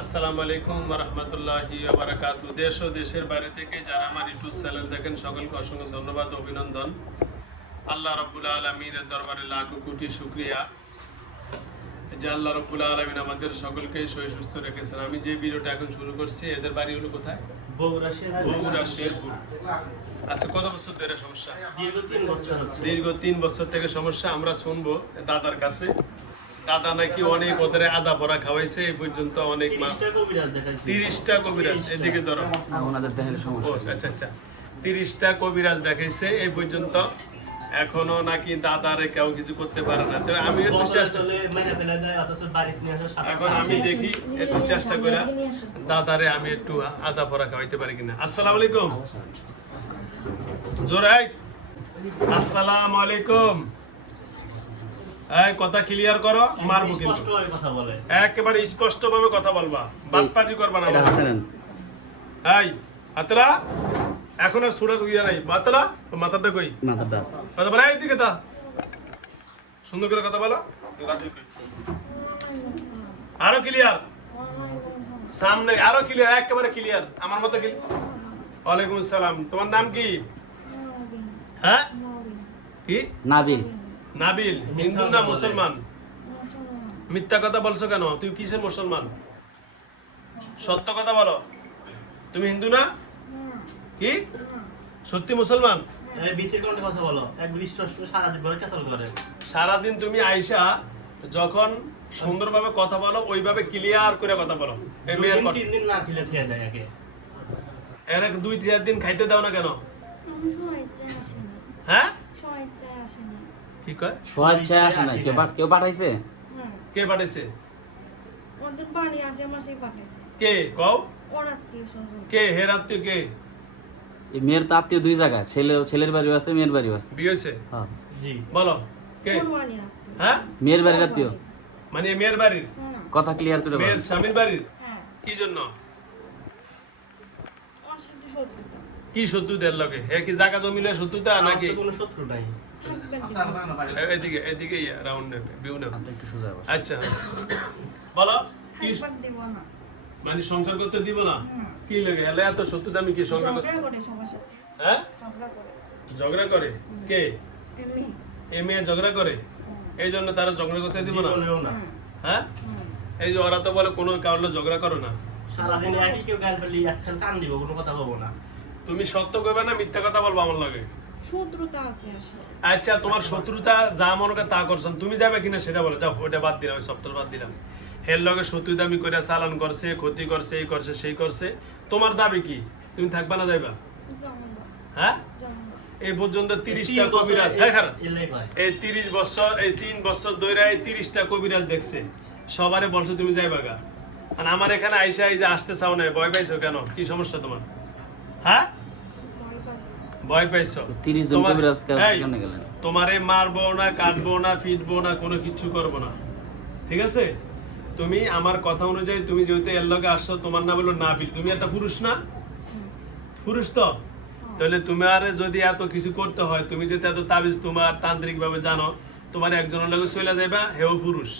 আসসালামু আলাইকুম ওয়া রাহমাতুল্লাহি ওয়া বারাকাতুহু। দেশ ও দেশের বাইরে থেকে যারা আমার ইউটিউব চ্যানেল দেখেন সকলকে অসংখ্য ধন্যবাদ ও অভিনন্দন। আল্লাহ রাব্বুল আলামিনের দরবারে লাখ কোটি শুকরিয়া যে আল্লাহ রাব্বুল আলামিন আমাদের সকলকে সহি সুস্থ রেখেছেন। আমি যে ভিডিওটা এখন শুরু করছি, এদের বাড়ি হলো কোথায়? বগুড়া শেরপুর। আচ্ছা, কত বছর ধরে সমস্যা? দীর্ঘ 3 বছর থেকে সমস্যা। আমরা শুনবো দাদার কাছে। দাদা নাকি অনেক ওদের আদা পরা খাওয়াইছে এই পর্যন্ত, অনেক 30টা কবিরাজ। এদিকে ধরো, আচ্ছা আচ্ছা, 30টা কবিরাজ দেখাইছে এই পর্যন্ত, এখনো নাকি দাদারে কেউ কিছু করতে পারে না। তো আমি এখন আমি দেখি একটু চেষ্টা করে দাদারে আমি একটু আদা পরা খাওয়াইতে পারি কিনা। আসসালামু আলাইকুম জোরাই। আসসালামু আলাইকুম। এই কথা ক্লিয়ার করো, মারবো কিন্তু। একেবারে স্পষ্ট ভাবে কথা বলবা, বাটপাটি করবা না। এই হাতরা এখন আর সুরা ইয়া নাই। মাতারা মাথাটা কই? মাথাটা আছে। কথা বলা এইদিকে তা সুন্দর করে কথা বলো। আরো ক্লিয়ার, সামনে আরো ক্লিয়ার, একেবারে ক্লিয়ার, আমার মতো ক্লিয়ার। ওয়ালাইকুম আসসালাম। তোমার নাম কি? হ্যাঁ কি? নাবিল। নাবিল। হিন্দু না মুসলমান? মিথ্যা কথা বলছো কেন? তুই কিসের মুসলমান? সত্য কথা বলো। তুমি হিন্দু না? কি সত্যি মুসলমান? সারাদিন তুমি আইসা যখন সুন্দরভাবে কথা বলো, ওইভাবে ক্লিয়ার করে কথা বলো। এর 2-3 দিন খাইতে দাও না কেন? হ্যাঁ কি কয়? স্বেচ্ছায় আসে না, কেউ পাঠাইছে? কে পাঠাইছে? কে কও? কে হের আত্মীয়? কে? এই মেয়ের তো আত্মীয় 2 জায়গায়, ছেলের বাড়িও আছে, মেয়ের বাড়িও আছে। বিয়ে হয়েছে? হ্যাঁ জি। বলো কে? হ্যাঁ মেয়ের বাড়ির আত্মীয়। মানে মেয়ের বাড়ির কথা ক্লিয়ার করে বলো। মেয়ের স্বামীর বাড়ির? কি জন্য? কি শত্রুতার লগে? হে কি জায়গা জমি লয়ে শত্রুতা নাকি? কোনো শত্রু নাই। এদিকে এদিকে রাউন্ড নেবে ভিউ নেবে। আপনি একটু সোজা বসেন। আচ্ছা বলো কি মানে সংসার করতে দিব না? কি লাগে এলে এত শত্রুতা? আমি কি সংসার করতে? হ্যাঁ ঝগড়া করে? কে? এ মেয়ে ঝগড়া করে, এই জন্য তারা ঝগড়া করতে দিব না? হ্যাঁ এই যে ওরা তো বলে কোনো কারণে ঝগড়া করো না। সারাদিন একই কেউ গাল বলি, একখান কান দিব, কোনো কথা বলবো না। তুমি সত্য কইবে না মিথ্যা কথা বলবো আমার লাগে? শত্রুতা আছে আসলে। আচ্ছা তোমার শত্রুতা যা মনে করে তা করছেন, তুমি যাবে কিনা সেটা বলো। যাও ওটা বাদ দিলাম, ওই সপ্তাহ বাদ দিলাম। হের লগে শত্রুতা আমি করে চালান করছে, ক্ষতি করছে, এই করছে সেই করছে, তোমার দাবি কি? তুমি থাকবা না যাইবা? হ্যাঁ এই পর্যন্ত 30টা কবিরাজ, এই 30 বছর, এই 3 বছর ধরে এই 30টা কবিরাজ দেখছে, সবারে বলছো তুমি যাইবা গা। আর আমার এখানে আইসা এই যে আসতে চাও না, ভয় পাইছো কেন? কি সমস্যা তোমার? হ্যাঁ ভয় পাইছো? 30 জন কবিরাজ কেমনে গেলেন? তোমারে মারবো না, কাটবো না, ফিটবো না, কোনো কিছু করবো না, ঠিক আছে? তুমি আমার কথা অনুযায়ী, তুমি যেহেতু এর লগে আসছো, তোমার নাম হলো নাবিল, তুমি একটা পুরুষ না? পুরুষ তো? তাহলে তোমার যদি এত কিছু করতে হয়, তুমি যদি এত তাবিজ তোমার তান্ত্রিক ভাবে জানো, তোমার একজনের লগে চলে যাইবা, হেও পুরুষ।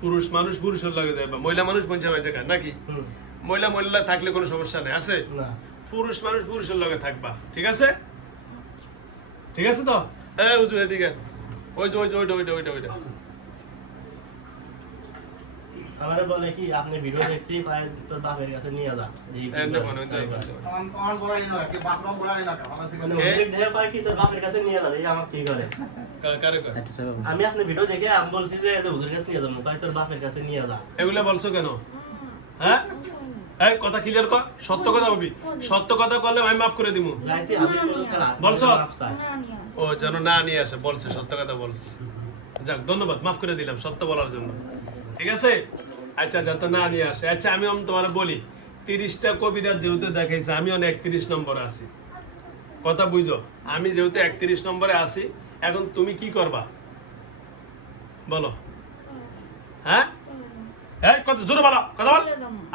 পুরুষ মানুষ পুরুষের লগে যাইবা, মহিলা মানুষ পঞ্চায়েত জায়গায় নাকি? মহিলা মহিলা থাকলে কোনো সমস্যা নেই, আছে? পুরুষ মানুষ পুরুষের লগে থাকবা, ঠিক আছে? ঠিক আছে তো? এই হুজুর এদিকে, ওই যে ওইটা ওইটা ওইটা ওইটা। আমারে বলে কি, আপনি ভিডিও দেখছি, তোর বাপের কাছে নিয়ে যা। আমি আপনি ভিডিও দেখে আমি বলছি যে হুজুরের কাছে নিয়ে যাবো, তোর বাপের কাছে নিয়ে যা। এগুলা বলছো কেন? হ্যাঁ এই কথা ক্লিয়ার কর, সত্য কথা বলবি। সত্য কথা বললে আমি মাফ করে দিব। বলছো ও যেন না নিয়ে আসে, বলছে সত্য কথা বলছে। যাক ধন্যবাদ, মাফ করে দিলাম সত্য বলার জন্য, ঠিক আছে? আচ্ছা যাতে না নিয়ে আসে। আচ্ছা আমি তোমার বলি, 30টা কবিরাজ যেহেতু দেখাইছে, আমি 31 নম্বরে আছি, কথা বুঝো? আমি যেহেতু 31 নম্বরে আছি, এখন তুমি কি করবা বলো? হ্যাঁ হ্যাঁ কত জোরে বলো, কথা বল,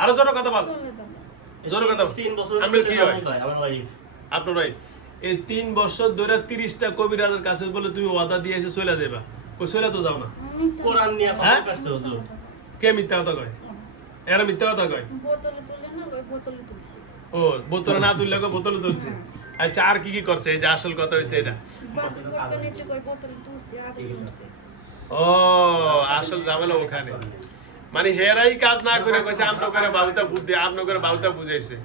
আরো জোরে কথা বল, জোরে কথা বল। 3 বছর আমি কি হয় আমার ওয়াইফ? আপনার ভাই এই 3 বছর ধরে 30টা কবিরাজের কাছে বলে তুমি ওয়াদা দিয়ে এসে চলে যাবা, ওই চলে তো যাও না। কোরআন নিয়ে কথা কাটছে হুজুর। কে মিথ্যা কথা কয়? এরা মিথ্যা কথা কয়। বোতলে তুলে না ওই বোতলে তুলছি ও বোতলে না তুললে কয় বোতলে তুলছে। আচ্ছা আর কি কি করছে, এই যে আসল কথা হয়েছে এটা। বাসে ফটো নিচে ওই বোতলে তুলছি আর তুলছি ও আসল ঝামেলা ওখানে, মানে হেরাই কাজ না করে কইছে আমনো করে বাবুটা বুদ্ধি, আমনো করে বাবুটা বুঝাইছে।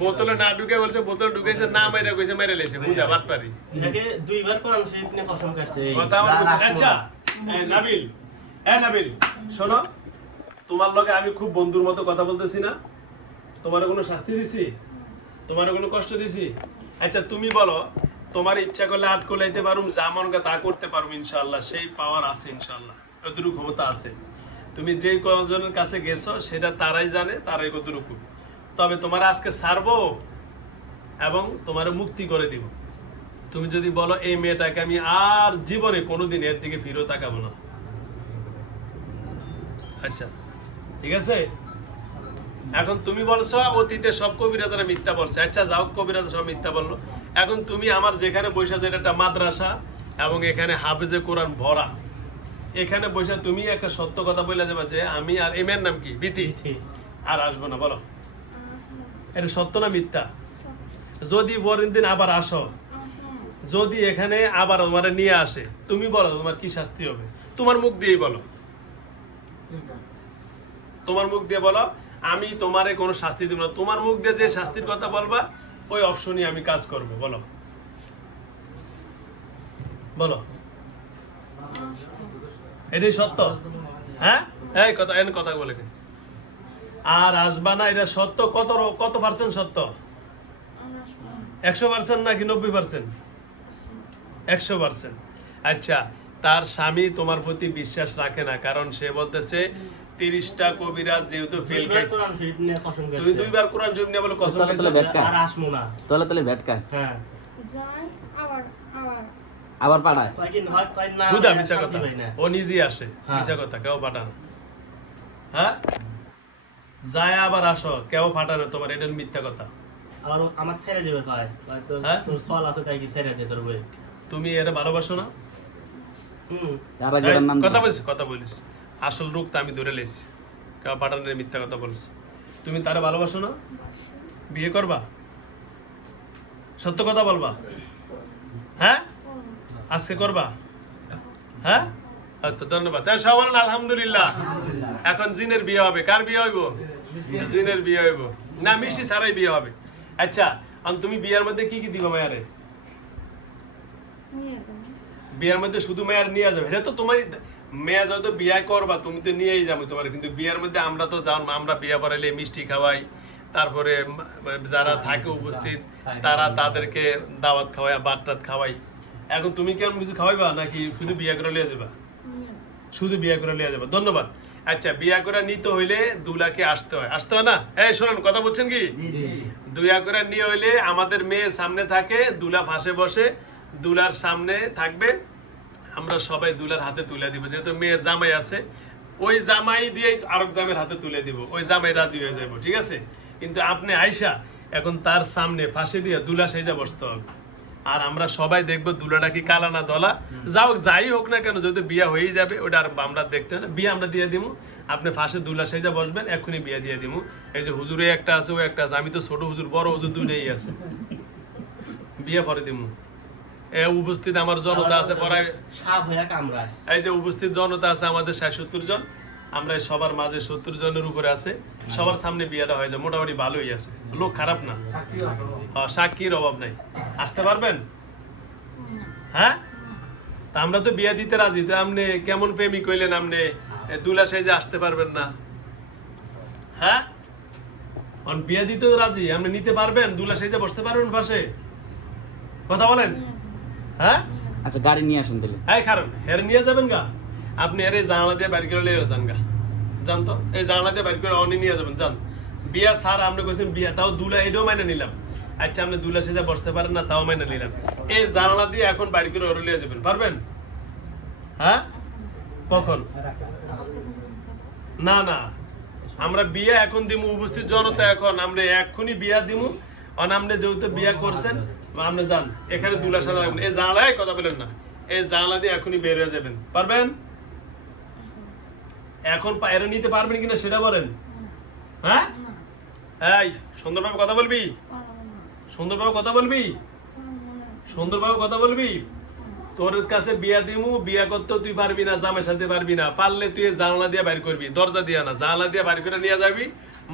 বোতলে না ঢুকে বলছে বোতলে ঢুকাইছে, না মাইরা কইছে মেরে লাইছে, বুঝা বাটপারি। এটাকে দুইবার কোরআন শরীফ নিয়ে কসম কাটছে এই কথা আমার বুঝছে। আচ্ছা নাবিল, নাবিল শোনো, তোমার লগে আমি খুব বন্ধুর মতো কথা বলতেছি না? তোমার কোনো শাস্তি দিছি? তোমার কোনো কষ্ট দিছি? আচ্ছা তুমি বলো, তোমার ইচ্ছা করলে আট কোলাইতে পারুম, যা মন চায় তা করতে পারুম ইনশাআল্লাহ, সেই পাওয়ার আছে ইনশাআল্লাহ, যতটুকু ক্ষমতা আছে। তুমি যে কজনের কাছে গেছো সেটা তারাই জানে, তারাই কতটুকু। তবে তোমার আজকে ছাড়বো এবং তোমার মুক্তি করে দিব। তুমি যদি বলো এই মেয়েটাকে আমি আর জীবনে কোনোদিন এর দিকে ফিরে তাকাবো না, আচ্ছা ঠিক আছে। এখন তুমি বলছো অতীতে সব কবিরাজরা মিথ্যা বলছে, আচ্ছা যাও কবিরাজ সব মিথ্যা বললো। এখন তুমি আমার যেখানে বসে আছো, এটা একটা মাদ্রাসা এবং এখানে হাফেজে কোরআন ভরা, এখানে বসে তুমি একটা সত্য কথা বলে যাবে যে আমি আর এই মেয়ের নাম কি বিথি, আর আসবো না, বলো এটা সত্য না মিথ্যা? যদি পরের দিন আবার আসো, যদি এখানে আবার তোমার নিয়ে আসে, তুমি বলো তোমার কি শাস্তি হবে? তোমার মুখ দিয়েই বলো, তোমার মুখ দিয়ে বলো, আমি তোমারে কোনো শাস্তি দিব না। তোমার মুখ দিয়ে যে শাস্তির কথা বলবা ওই অপশনই আমি কাজ করব, বলো বলো, এটাই সত্য? হ্যাঁ এই কথা এন কথা বলে কে? আর আসবা না, এটা সত্য। কত পার্সেন্ট সত্য? 100% নাকি 90%? 100%। আচ্ছা তার স্বামী তোমার প্রতি বিশ্বাস রাখে না, কারণ সে বলতেছে 30টা কবিরাজ যেহেতু ফেল খাইছে। কোরআন শরীফ নিয়ে কসম কাটছে তুমি দুইবার কোরআন শরীফ নিয়ে বলে কসম তাহলে খাইছো। ভেটকা, আর আসবো না। তাহলে ভেটকা হ্যাঁ যাই আবার আবার আবার পাঠায়। কয়েকদিন হয় কয় না বুঝা মিছা কথা, শান্তি পাই না। ও নিজেই আসে, হ্যাঁ। মিছা কথা কেউ পাঠানো। হ্যাঁ যায় আবার আসো, কেউ পাঠানো তোমার, এটা মিথ্যা কথা। আবার আমার ছেড়ে দেবে কয় তোর হ্যাঁ? তোর ফল আছে তাই কি ছেড়ে দে তোর বই। তুমি এরা ভালোবাসো না? তার আগে এটার নাম কি? কথা বলিস, আসল রূপ তো আমি ধরে লেছি, কেউ পাঠানোর মিথ্যা কথা বলিস। তুমি তারা ভালোবাসো না? বিয়ে করবা? সত্য কথা বলবা? হ্যাঁ আজকে করবা? হ্যাঁ আচ্ছা ধন্যবাদ। সবাই বলেন আলহামদুলিল্লাহ। এখন জিনের বিয়ে হবে। কার বিয়ে হইব? জিনের বিয়ে হইব না, মিষ্টি ছাড়াই বিয়ে হবে। আচ্ছা তুমি বিয়ের মধ্যে কি কি দিবা মায়ারে? নিয়ে যাবো বিয়ের মধ্যে শুধু মেয়ার নিয়ে যাবে, এটা তো তোমার মেয়া যত বিয়ে করবা তুমি তো নিয়েই যাবো তোমার। কিন্তু বিয়ের মধ্যে আমরা তো যাও, আমরা বিয়ে পড়াইলে মিষ্টি খাওয়াই, তারপরে যারা থাকে উপস্থিত তারা তাদেরকে দাওয়াত খাওয়াই, বাট্টাত খাওয়াই। এখন তুমি কি কিছু খাওয়াইবা নাকি শুধু বিয়ে করে নিয়ে যাবা? শুধু বিয়ে করে নিয়ে যাবা, ধন্যবাদ। আচ্ছা বিয়ে করে নিতে হইলে দুলাকে আসতে হয়, আসতে হয় না? এই শোনেন কথা বলছেন কি? দুয়া করে নিয়ে হইলে আমাদের মেয়ে সামনে থাকে, দুলা পাশে বসে, দুলার সামনে থাকবে, আমরা সবাই দুলার হাতে তুলে দিব। যেহেতু মেয়ের জামাই আছে, ওই জামাই দিয়েই আরেক জামাইয়ের হাতে তুলে দিব, ওই জামাই রাজি হয়ে যাবো, ঠিক আছে? কিন্তু আপনি আইসা এখন তার সামনে ফাঁসি দিয়ে দুলা সেজা বসতে হবে, আর আমরা সবাই দেখবো দুলাটা কি কালা না দলা। যাই হোক না কেন, যদি বিয়া হয়েই যাবে ওটা আর আমরা দেখতে না, বিয়ে আমরা দিয়ে দিব। আপনি ফাঁসে দুলা সেজা বসবেন, এক্ষুনি বিয়ে দিয়ে দিব। এই যে হুজুরে একটা আছে, ও একটা আছে, আমি তো ছোট হুজুর, বড় হুজুর দুইটাই আছে, বিয়ে পরে দিব। উপস্থিত আমার জনতা আছে প্রায়, সাপ হয়ে কামড়ায়। এই যে উপস্থিত জনতা আছে আমাদের 60-70 জন, আমরা সবার মাঝে 70 জনের উপরে আছে, সবার সামনে বিয়েটা হয়ে যায়, মোটামুটি ভালোই আছে, লোক খারাপ না, সাক্ষীর অভাব নাই। আসতে পারবেন? হ্যাঁ তা আমরা তো বিয়ে দিতে রাজি, তো আপনি কেমন প্রেমিক হইলেন, আপনি দুলা সেজে আসতে পারবেন না? হ্যাঁ বিয়ে দিতে রাজি, আপনি নিতে পারবেন? দুলা সেজে বসতে পারবেন পাশে? কথা বলেন। হ্যাঁ আচ্ছা গাড়ি নিয়ে আসেন তাহলে। এই কারণ এর নিয়ে যাবেন গা, আপনি এর এই জানালা দিয়ে বাইর করে নিয়ে যান গা, জান তো এই জানালা দিয়ে বাইর করে অনি নিয়ে যাবেন, জান। বিয়া স্যার আপনি কইছেন বিয়া, তাও দুলা এটাও মাইনে নিলাম। আচ্ছা আপনি দুলা সেজা বসতে পারেন না, তাও মাইনে নিলাম। এই জানালা দিয়ে এখন বাইর করে ওর নিয়ে যাবেন, পারবেন? হ্যাঁ কখন? না না আমরা বিয়া এখন দিমু, উপস্থিত জনতা এখন আমরা এক্ষুনি বিয়া দিমু। আপনি যেহেতু বিয়া করছেন, আপনি যান, এখানে দুলা সাজা রাখবেন, এই জানালায় কথা বলেন না, এই জানালা দিয়ে এখনই বের হয়ে যাবেন, পারবেন? এখন এর নিতে পারবেন কিনা সেটা বলেন। হ্যাঁ না এই সুন্দরভাবে কথা বলবি, পারবো না সুন্দরভাবে কথা বলবি, পারবো না সুন্দরভাবে কথা বলবি। তোর কাছে বিয়া দিমু, বিয়া করতে তুই পারবি না, জামাই সাথে পারবি না, পারলে তুই জানলা দিয়ে বাইর করবি, দরজা দিয়ে না, জানলা দিয়ে বাইর করে নিয়ে যাবি।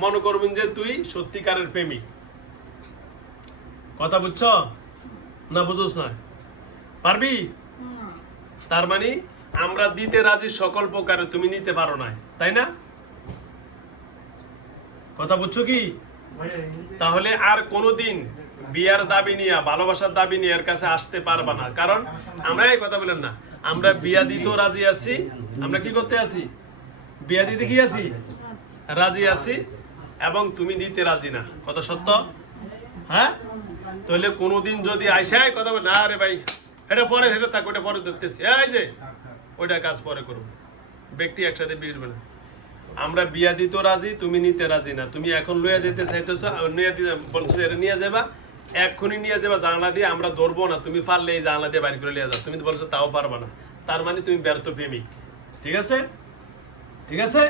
মনে করবেন যে তুই সত্যিকারের প্রেমিক। কথা বুঝছ না? বুঝোস না? পারবি? না তার মানে আমরা দিতে রাজি সকল প্রকারে, তুমি নিতে পারো না, তাই না? কথা বুঝছো কি? তাহলে আর কোনোদিন বিয়ার দাবি নিয়ে, ভালোবাসার দাবি নিয়ে এর কাছে আসতে পারবা না। কারণ আমরা এই কথা বলেন না, আমরা বিয়া দিতেও রাজি আছি। আমরা কি করতে আছি? বিয়া দিতে কি আছি? রাজি আছি। এবং তুমি দিতে রাজি না। কথা সত্য? হ্যাঁ? তাহলে কোনোদিন যদি আইসাই কথা বলে, না রে ভাই এটা পরে, এটা থাক, ওটা পরে দেখতেছি, এই যে ওইটা কাজ পরে করবো, ব্যক্তি একসাথে বিয়ে না। আমরা বিয়া দিতে রাজি, তুমি নিতে রাজি না। তুমি এখন লইয়া যেতে চাইতেছো, বলছো এটা নিয়ে যাবা, এক্ষুনি নিয়ে যাবা জানলা দিয়ে, আমরা ধরবো না। তুমি পারলে এই জানলা দিয়ে বাইরে করে নিয়ে যাও, তুমি তো বলছো তাও পারবা না। তার মানে তুমি ব্যর্থ প্রেমিক। ঠিক আছে? ঠিক আছে?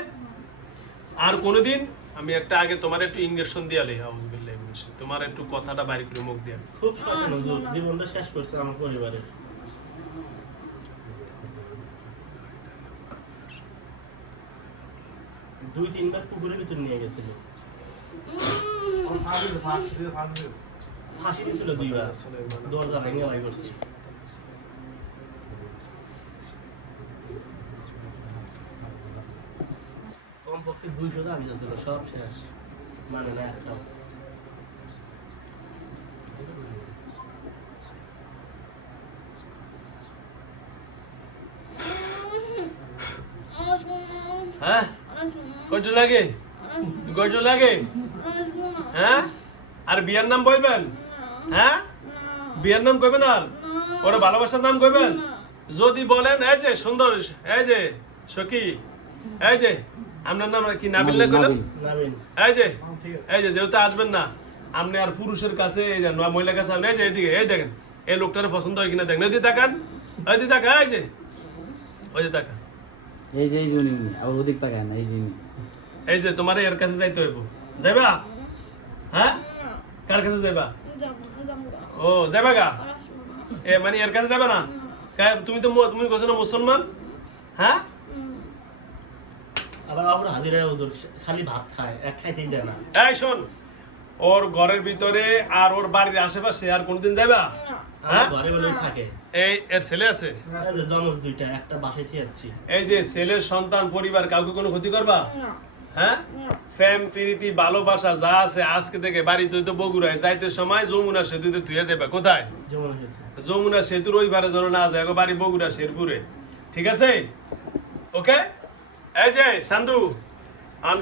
আর কোনোদিন আমি একটা আগে তোমার একটু ইঞ্জেকশন দিয়ে আলি, তোমার একটু কথাটা বাইরে করে মুখ দিয়ে। খুব শয়তান হুজুর, জীবনটা শেষ করছে আমার পরিবারের। দুই তিনবার পুকুরের ভিতর নিয়ে গেছিল, ফাঁসি দিয়েছিল দুইবার, দরজা ভেঙে বাই করছে। কমপক্ষে 200 দাবি ছিল, সব শেষ, মানে না একটাও। হ্যাঁ কয়টা লাগে? কয়টা লাগে? হ্যাঁ? আর বিয়ার নাম কইবেন? হ্যাঁ? বিয়ার নাম কইবেন? আর ওরা ভালোবাসার নাম কইবেন? যদি বলেন এই যে সুন্দর, এই যে সখী, এই যে আপনার নাম কি? নাবিল না কইলেন? নাবিল। এই যে যেহেতু আসবেন না আপনি, আর পুরুষের কাছে এই যে মহিলার কাছে আপনি, এই যে এদিকে, এই দেখেন এই লোকটার পছন্দ হয় কিনা দেখেন, এই দিয়ে তাকান, এই দিয়ে তাকান, এই যে ওই যে তাকান, এই যে উনি আর ওদিক তাকায় না, এই যে উনি। এই যে তোমার এর কাছে যাইতে হইব। যাইবা? হ্যাঁ? কার কাছে যাইবা? যাবো যাবো ও যাইবা গা? আর আসবো না এ মানে এর কাছে যাবে না? তুমি তো তুমি কোথাও না মুসলমান? হ্যাঁ? আবার আমরা হাজিরা হুজুর খালি ভাত খায়, এক খাইতেই দেয় না। এই শোন, ওর ঘরের ভিতরে আর ওর বাড়ির আশেপাশে আর কোনদিন যাইবা? হ্যাঁ? ঘরে বলেই থাকে। এই এর ছেলে আছে? এই যে জমজ দুইটা, একটা বাসায় থেকে যাচ্ছি। এই যে ছেলের সন্তান, পরিবার, কাউকে কোনো ক্ষতি করবা? না হ্যাঁ? প্রেম প্রীতি ভালোবাসা যা আছে আজকে থেকে বাড়িতে তো বগুড়ায় যাইতে সময় যমুনা সেতুতে তুই যাবা। কোথায়? যেমন হয়েছে যমুনা সেতুর ওই পারে যেন না যায়, বাড়ি বগুড়া শেরপুরে। ঠিক আছে? ওকে? এই যে সান্দু,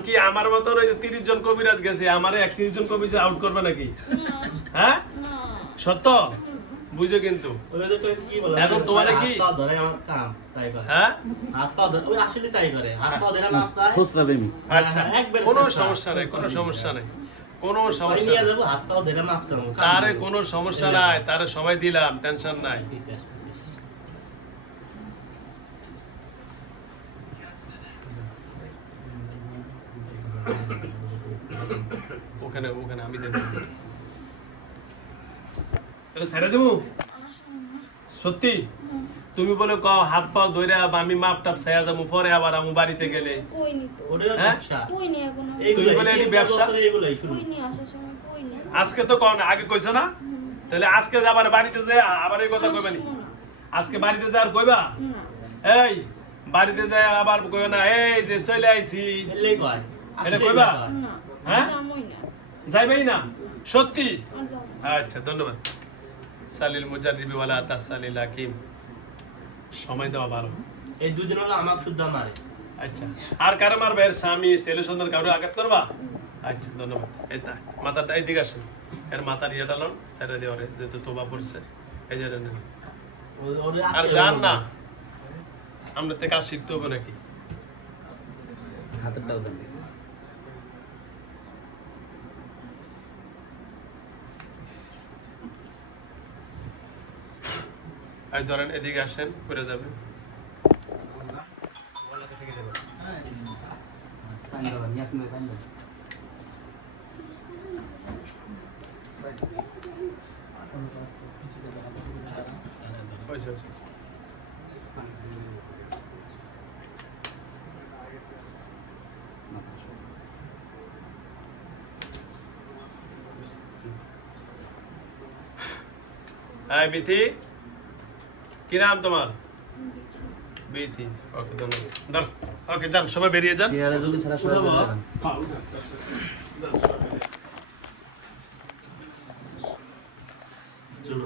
কি আমার মতন ওই যে 30 জন কবিরাজ গেছে, আমারে 31 জন কবিরাজ আউট করবে নাকি? হ্যাঁ? সত্য বুঝো কিন্তু। ওই যে কি বলে, এখন তোমারে কি? হাত পা ধরে আমার কাম তাই করে। হ্যাঁ? হাত পা ধরে, ওই আসলে তাই করে, হাত পা ধরে মাছ পায়। সোসরা প্রেমিক। আচ্ছা, একবারে কোনো চেষ্টা। সমস্যা নাই, কোনো সমস্যা নাই, কোনো ওই সমস্যা নিয়ে নাই। যাবো, হাত পা ধরে মাছ খাবো। তারে কোনো সমস্যা নাই, তারে সময় দিলাম, টেনশন নাই। ওখানে ওখানে আমি দেখব, তাহলে ছেড়ে দেবো? সত্যি? তুমি বলে কও হাত পা ধরে আমি মাপ টাপ ছায়া যাবো, পরে আবার আমি বাড়িতে গেলে? কইনি তো ওটাও হ্যাঁ? ব্যবসা। কইনি এখনো তুমি বলে এটি ব্যবসা? এইগুলাই শুরু। কইনি আসার সময় কইনি আজকে তো কও না, আগে কইছো না? তাহলে আজকে আবার বাড়িতে যাই আবার এই কথা কইবা নি? আজকে বাড়িতে যা আর কইবা? না এই বাড়িতে যায় আবার কইবা না এই যে চলে আইছি? এলেই কয়। এটা কইবা? না হ্যাঁ? জামই না যাইবেই না? সত্যি? আর যাবো আচ্ছা, ধন্যবাদ। সালিল মুজারিবি ওয়ালা তাসালিল হাকিম। সময় দেওয়া ভালো। এই দুদিন হলো আমাকে শুদ্ধ মারে। আচ্ছা, আর কারে মারবে? এর স্বামী, ছেলে সন্তান কারো আঘাত করবা? আচ্ছা, ধন্যবাদ। এই তা মাথাটা এইদিকে আসুন, এর মাথার ইয়ে ডালন সেটা দিয়ে ওরে যেহেতু তোবা পড়ছে, এই যে নেন। আর জান না, আমরা তো কাজ শিখতে হবে নাকি? হাতেরটাও দেন। এই ধরেন এদিকে আসেন, করে যাবেন। পানি দাও, ইয়াসমিন পানি দাও। হয়েছে হয়েছে। হ্যাঁ বিথি, কি নাম তোমার? বিথি। ওকে ধন্যবাদ। ওকে যান, সবাই বেরিয়ে যান। চেয়ারে রুগী ছাড়া সবাই বের হবেন। চলো